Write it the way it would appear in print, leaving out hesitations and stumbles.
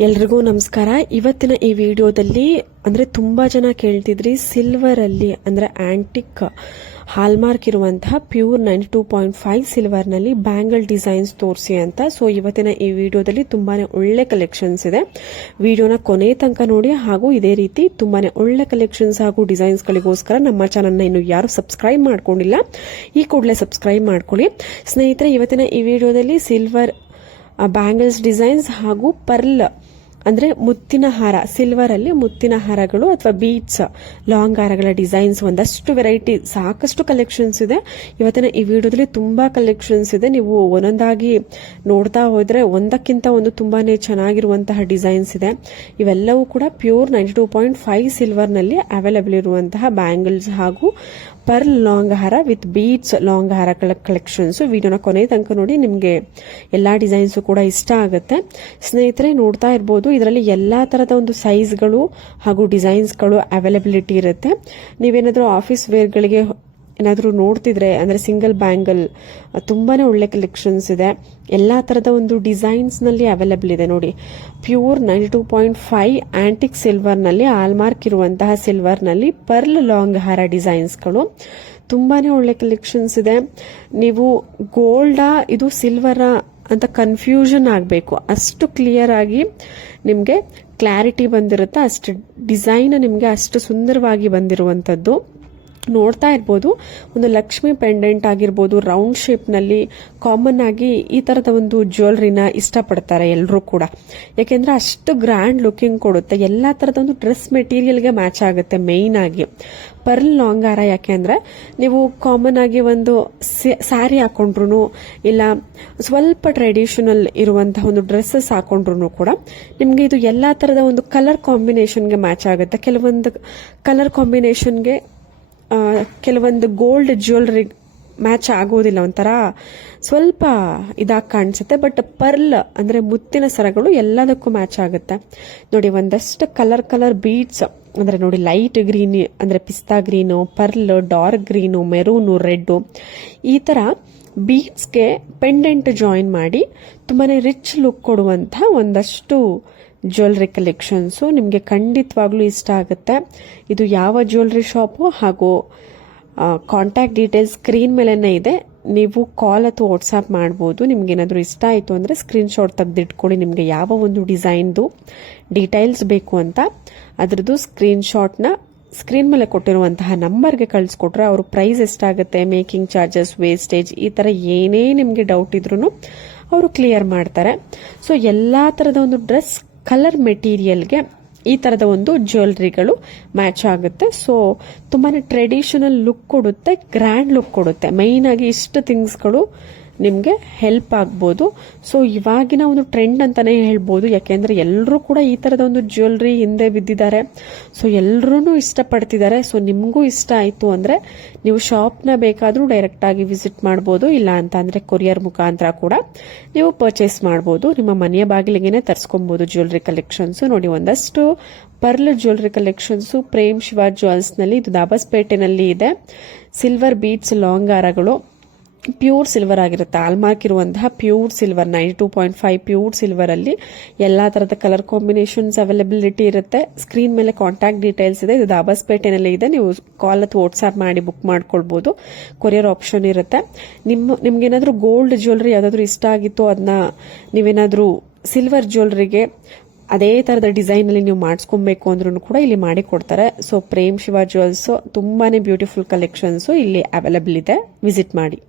ಎಲ್ರಿಗೂ ನಮಸ್ಕಾರ. ಇವತ್ತಿನ ಈ ವಿಡಿಯೋದಲ್ಲಿ ಅಂದ್ರೆ ತುಂಬಾ ಜನ ಕೇಳ್ತಿದ್ರಿ ಸಿಲ್ವರ್ ಅಲ್ಲಿ ಅಂದ್ರೆ ಆಂಟಿಕ್ ಹಾಲ್ಮಾರ್ಕ್ ಇರುವಂತಹ ಪ್ಯೂರ್ 92.5 ಸಿಲ್ವರ್ ನಲ್ಲಿ ಬ್ಯಾಂಗಲ್ ಡಿಸೈನ್ಸ್ ತೋರಿಸಿ ಅಂತ. ಸೊ ಇವತ್ತಿನ ಈ ವಿಡಿಯೋದಲ್ಲಿ ತುಂಬಾನೇ ಒಳ್ಳೆ ಕಲೆಕ್ಷನ್ಸ್ ಇದೆ. ವಿಡಿಯೋನ ಕೊನೆ ತನಕ ನೋಡಿ. ಹಾಗೂ ಇದೇ ರೀತಿ ತುಂಬಾನೇ ಒಳ್ಳೆ ಕಲೆಕ್ಷನ್ಸ್ ಹಾಗೂ ಡಿಸೈನ್ಸ್ ಗಳಿಗೋಸ್ಕರ ನಮ್ಮ ಚಾನಲ್ ನ ಇನ್ನು ಯಾರು ಸಬ್ಸ್ಕ್ರೈಬ್ ಮಾಡ್ಕೊಂಡಿಲ್ಲ ಈ ಕೂಡಲೇ ಸಬ್ಸ್ಕ್ರೈಬ್ ಮಾಡ್ಕೊಳ್ಳಿ ಸ್ನೇಹಿತರೆ. ಇವತ್ತಿನ ಈ ವಿಡಿಯೋದಲ್ಲಿ ಸಿಲ್ವರ್ ಬ್ಯಾಂಗಲ್ಸ್ ಡಿಸೈನ್ಸ್ ಹಾಗೂ ಪರ್ಲ್ ಅಂದ್ರೆ ಮುತ್ತಿನ ಹಾರ, ಸಿಲ್ವರ್ ಅಲ್ಲಿ ಮುತ್ತಿನ ಹಾರಗಳು ಅಥವಾ ಬೀಡ್ಸ್ ಲಾಂಗ್ ಹಾರಗಳ ಡಿಸೈನ್ಸ್ ಒಂದಷ್ಟು ವೆರೈಟಿ ಸಾಕಷ್ಟು ಕಲೆಕ್ಷನ್ಸ್ ಇದೆ. ಇವತ್ತಿನ ಈ ವಿಡಿಯೋದಲ್ಲಿ ತುಂಬಾ ಕಲೆಕ್ಷನ್ಸ್ ಇದೆ. ನೀವು ಒಂದೊಂದಾಗಿ ನೋಡ್ತಾ ಹೋದ್ರೆ ಒಂದಕ್ಕಿಂತ ಒಂದು ತುಂಬಾನೇ ಚೆನ್ನಾಗಿರುವಂತಹ ಡಿಸೈನ್ಸ್ ಇದೆ. ಇವೆಲ್ಲವೂ ಕೂಡ ಪ್ಯೂರ್ 92.5 ಸಿಲ್ವರ್ ನಲ್ಲಿ ಅವೈಲೇಬಲ್ ಇರುವಂತಹ ಬ್ಯಾಂಗಲ್ಸ್ ಹಾಗೂ ಪರ್ಲ್ ಲಾಂಗ್ ಹಾರ ವಿತ್ ಬೀಡ್ಸ್ ಲಾಂಗ್ ಹಾರ ಕಲೆಕ್ಷನ್ಸ್. ವಿಡಿಯೋನ ಕೊನೆ ತನಕ ನೋಡಿ, ನಿಮಗೆ ಎಲ್ಲಾ ಡಿಸೈನ್ಸ್ ಕೂಡ ಇಷ್ಟ ಆಗುತ್ತೆ. ಸ್ನೇಹಿತರೆ ನೋಡ್ತಾ ಇರಬಹುದು, ಇದರಲ್ಲಿ ಎಲ್ಲಾ ತರದ ಒಂದು ಸೈಜ್ಗಳು ಹಾಗೂ ಡಿಸೈನ್ಸ್ಗಳು ಅವೈಲಬಿಲಿಟಿ ಇರುತ್ತೆ. ನೀವೇನಾದ್ರೂ ಆಫೀಸ್ ವೇರ್ಗಳಿಗೆ ಏನಾದರೂ ನೋಡ್ತಿದ್ರೆ ಅಂದ್ರೆ ಸಿಂಗಲ್ ಬ್ಯಾಂಗಲ್ ತುಂಬಾನೇ ಒಳ್ಳೆ ಕಲೆಕ್ಷನ್ಸ್ ಇದೆ. ಎಲ್ಲಾ ತರದ ಒಂದು ಡಿಸೈನ್ಸ್ ನಲ್ಲಿ ಅವೈಲೇಬಲ್ ಇದೆ ನೋಡಿ. ಪ್ಯೂರ್ 92.5 ಆಂಟಿಕ್ ಸಿಲ್ವರ್ ನಲ್ಲಿ ಹಾಲ್ಮಾರ್ಕ್ ಇರುವಂತಹ ಸಿಲ್ವರ್ ನಲ್ಲಿ ಪರ್ಲ್ ಲಾಂಗ್ ಹಾರ ಡಿಸೈನ್ಸ್ಗಳು ತುಂಬಾನೇ ಒಳ್ಳೆ ಕಲೆಕ್ಷನ್ಸ್ ಇದೆ. ನೀವು ಗೋಲ್ಡಾ ಇದು ಸಿಲ್ವರಾ ಅಂತ ಕನ್ಫ್ಯೂಷನ್ ಆಗಬೇಕು, ಅಷ್ಟು ಕ್ಲಿಯರ್ ಆಗಿ ನಿಮಗೆ ಕ್ಲಾರಿಟಿ ಬಂದಿರುತ್ತೆ. ಅಷ್ಟು ಡಿಸೈನ್ ನಿಮಗೆ ಅಷ್ಟು ಸುಂದರವಾಗಿ ಬಂದಿರುವಂತದ್ದು. ನೋಡ್ತಾ ಇರ್ಬೋದು, ಒಂದು ಲಕ್ಷ್ಮಿ ಪೆಂಡೆಂಟ್ ಆಗಿರ್ಬೋದು ರೌಂಡ್ ಶೇಪ್ ನಲ್ಲಿ ಕಾಮನ್ ಆಗಿ ಈ ತರದ ಒಂದು ಜ್ಯುವೆಲ್ರಿನ ಇಷ್ಟಪಡ್ತಾರೆ ಎಲ್ಲರೂ ಕೂಡ. ಯಾಕೆಂದ್ರೆ ಅಷ್ಟು ಗ್ರ್ಯಾಂಡ್ ಲುಕಿಂಗ್ ಕೊಡುತ್ತೆ. ಎಲ್ಲಾ ತರದ ಒಂದು ಡ್ರೆಸ್ ಮೆಟೀರಿಯಲ್ಗೆ ಮ್ಯಾಚ್ ಆಗುತ್ತೆ. ಮೇನ್ ಆಗಿ ಪರ್ಲ್ ಲಾಂಗ್ ಹಾರ ಯಾಕೆಂದ್ರೆ ನೀವು ಕಾಮನ್ ಆಗಿ ಒಂದು ಸ್ಯಾರಿ ಹಾಕೊಂಡ್ರು ಇಲ್ಲ ಸ್ವಲ್ಪ ಟ್ರೆಡಿಷನಲ್ ಇರುವಂತಹ ಒಂದು ಡ್ರೆಸ್ಸಸ್ ಹಾಕೊಂಡ್ರು ಕೂಡ ನಿಮ್ಗೆ ಇದು ಎಲ್ಲಾ ತರದ ಒಂದು ಕಲರ್ ಕಾಂಬಿನೇಷನ್ಗೆ ಮ್ಯಾಚ್ ಆಗುತ್ತೆ. ಕೆಲವೊಂದು ಕಲರ್ ಕಾಂಬಿನೇಷನ್ಗೆ ಕೆಲವೊಂದು ಗೋಲ್ಡ್ ಜ್ಯುವೆಲ್ರಿ ಮ್ಯಾಚ್ ಆಗೋದಿಲ್ಲ, ಒಂಥರ ಸ್ವಲ್ಪ ಇದಾಗಿ ಕಾಣಿಸುತ್ತೆ. ಬಟ್ ಪರ್ಲ್ ಅಂದ್ರೆ ಮುತ್ತಿನ ಸರಗಳು ಎಲ್ಲದಕ್ಕೂ ಮ್ಯಾಚ್ ಆಗುತ್ತೆ ನೋಡಿ. ಒಂದಷ್ಟು ಕಲರ್ ಬೀಡ್ಸ್ ಅಂದ್ರೆ ನೋಡಿ, ಲೈಟ್ ಗ್ರೀನ್ ಅಂದ್ರೆ ಪಿಸ್ತಾ green, pearl dark green, maroon, red ಈ ತರ ಬೀಡ್ಸ್ಗೆ ಪೆಂಡೆಂಟ್ ಜಾಯಿನ್ ಮಾಡಿ ತುಂಬಾನೇ ರಿಚ್ ಲುಕ್ ಕೊಡುವಂತ ಒಂದಷ್ಟು ಜ್ಯುವೆಲ್ರಿ ಕಲೆಕ್ಷನ್ಸು ನಿಮಗೆ ಖಂಡಿತವಾಗ್ಲೂ ಇಷ್ಟ ಆಗುತ್ತೆ. ಇದು ಯಾವ ಜ್ಯುವೆಲ್ರಿ ಶಾಪು ಹಾಗೂ ಕಾಂಟ್ಯಾಕ್ಟ್ ಡೀಟೇಲ್ಸ್ ಸ್ಕ್ರೀನ್ ಮೇಲೆನೇ ಇದೆ. ನೀವು ಕಾಲ್ ಅಥವಾ ವಾಟ್ಸ್ಆಪ್ ಮಾಡ್ಬೋದು. ನಿಮ್ಗೆ ಏನಾದರೂ ಇಷ್ಟ ಆಯಿತು ಅಂದರೆ ಸ್ಕ್ರೀನ್ ಶಾಟ್ ತೆಗೆದಿಟ್ಕೊಳ್ಳಿ. ನಿಮಗೆ ಯಾವ ಒಂದು ಡಿಸೈನ್ದು ಡೀಟೇಲ್ಸ್ ಬೇಕು ಅಂತ ಅದರದ್ದು ಸ್ಕ್ರೀನ್ ಶಾಟ್ನ ಸ್ಕ್ರೀನ್ ಮೇಲೆ ಕೊಟ್ಟಿರುವಂತಹ ನಂಬರ್ಗೆ ಕಳಿಸ್ಕೊಟ್ರೆ ಅವರು ಪ್ರೈಸ್ ಎಷ್ಟಾಗುತ್ತೆ, ಮೇಕಿಂಗ್ ಚಾರ್ಜಸ್, ವೇಸ್ಟೇಜ್ ಈ ಥರ ಏನೇ ನಿಮಗೆ ಡೌಟ್ ಇದ್ರೂ ಅವರು ಕ್ಲಿಯರ್ ಮಾಡ್ತಾರೆ. ಸೊ ಎಲ್ಲಾ ಥರದ ಒಂದು ಡ್ರೆಸ್ ಕಲರ್ ಮೆಟೀರಿಯಲ್ಗೆ ಈ ತರದ ಒಂದು ಜ್ಯುವೆಲ್ರಿಗಳು ಮ್ಯಾಚ್ ಆಗುತ್ತೆ. ಸೊ ತುಂಬಾನೇ ಟ್ರೆಡಿಷನಲ್ ಲುಕ್ ಕೊಡುತ್ತೆ, ಗ್ರ್ಯಾಂಡ್ ಲುಕ್ ಕೊಡುತ್ತೆ. ಮೈನ್ ಆಗಿ ಇಷ್ಟು ಥಿಂಗ್ಸ್ಗಳು ನಿಮಗೆ ಹೆಲ್ಪ್ ಆಗ್ಬೋದು. ಸೊ ಇವಾಗಿನ ಒಂದು ಟ್ರೆಂಡ್ ಅಂತಾನೆ ಹೇಳ್ಬೋದು. ಯಾಕೆಂದ್ರೆ ಎಲ್ಲರೂ ಕೂಡ ಈ ತರದ ಒಂದು ಜ್ಯುವೆಲ್ರಿ ಹಿಂದೆ ಬಿದ್ದಿದ್ದಾರೆ. ಸೊ ಎಲ್ಲರೂ ಇಷ್ಟಪಡ್ತಿದ್ದಾರೆ. ಸೊ ನಿಮಗೂ ಇಷ್ಟ ಆಯ್ತು ಅಂದ್ರೆ ನೀವು ಶಾಪ್ನ ಬೇಕಾದ್ರೂ ಡೈರೆಕ್ಟ್ ಆಗಿ ವಿಸಿಟ್ ಮಾಡ್ಬೋದು. ಇಲ್ಲ ಅಂತ ಅಂದ್ರೆ ಕೊರಿಯರ್ ಮುಖಾಂತರ ಕೂಡ ನೀವು ಪರ್ಚೇಸ್ ಮಾಡ್ಬೋದು. ನಿಮ್ಮ ಮನೆಯ ಬಾಗಿಲಿಗೆನೆ ತರಿಸ್ಕೊಬಹುದು ಜ್ಯುವೆಲ್ರಿ ಕಲೆಕ್ಷನ್ಸ್ ನೋಡಿ. ಒಂದಷ್ಟು pearl jewellery collections Prem Shiva jewels ನಲ್ಲಿ, ಇದು ದಾಬಸ್ಪೇಟೆನಲ್ಲಿ ಇದೆ. ಸಿಲ್ವರ್ ಬೀಡ್ಸ್ ಲಾಂಗ್ ಹಾರಗಳು ಪ್ಯೂರ್ ಸಿಲ್ವರ್ ಆಗಿರುತ್ತೆ. ಹಾಲ್ಮಾರ್ಕ್ ಇರುವಂತಹ ಪ್ಯೂರ್ ಸಿಲ್ವರ್ 92.5 ಪ್ಯೂರ್ ಸಿಲ್ವರ್ ಅಲ್ಲಿ ಎಲ್ಲಾ ತರದ ಕಲರ್ ಕಾಂಬಿನೇಷನ್ಸ್ ಅವೈಲಬಿಲಿಟಿ ಇರುತ್ತೆ. ಸ್ಕ್ರೀನ್ ಮೇಲೆ ಕಾಂಟ್ಯಾಕ್ಟ್ ಡೀಟೇಲ್ಸ್ ಇದೆ. ಇದು ದಾಬಸ್ಪೇಟೆನಲ್ಲಿ ಇದೆ. ನೀವು ಕಾಲ್ ಅಥವಾ ವಾಟ್ಸ್ಆಪ್ ಮಾಡಿ ಬುಕ್ ಮಾಡ್ಕೊಳ್ಬಹುದು. ಕೊರಿಯರ್ ಆಪ್ಷನ್ ಇರುತ್ತೆ. ನಿಮ್ಗೇನಾದ್ರೂ ಗೋಲ್ಡ್ ಜ್ಯುವೆಲ್ರಿ ಯಾವ್ದಾದ್ರು ಇಷ್ಟ ಆಗಿತ್ತು, ಅದನ್ನ ನೀವೇನಾದ್ರೂ ಸಿಲ್ವರ್ ಜ್ಯುವೆಲ್ರಿಗೆ ಅದೇ ತರದ ಡಿಸೈನ್ ಅಲ್ಲಿ ನೀವು ಮಾಡಿಸ್ಕೊಬೇಕು ಅಂದ್ರೂ ಕೂಡ ಇಲ್ಲಿ ಮಾಡಿ ಕೊಡ್ತಾರೆ. ಸೊ ಪ್ರೇಮ್ ಶಿವ ಜ್ಯುವೆಲ್ಸ್ ತುಂಬಾನೇ ಬ್ಯೂಟಿಫುಲ್ ಕಲೆಕ್ಷನ್ಸ್ ಇಲ್ಲಿ ಅವೈಲಬಲ್ ಇದೆ. ವಿಸಿಟ್ ಮಾಡಿ.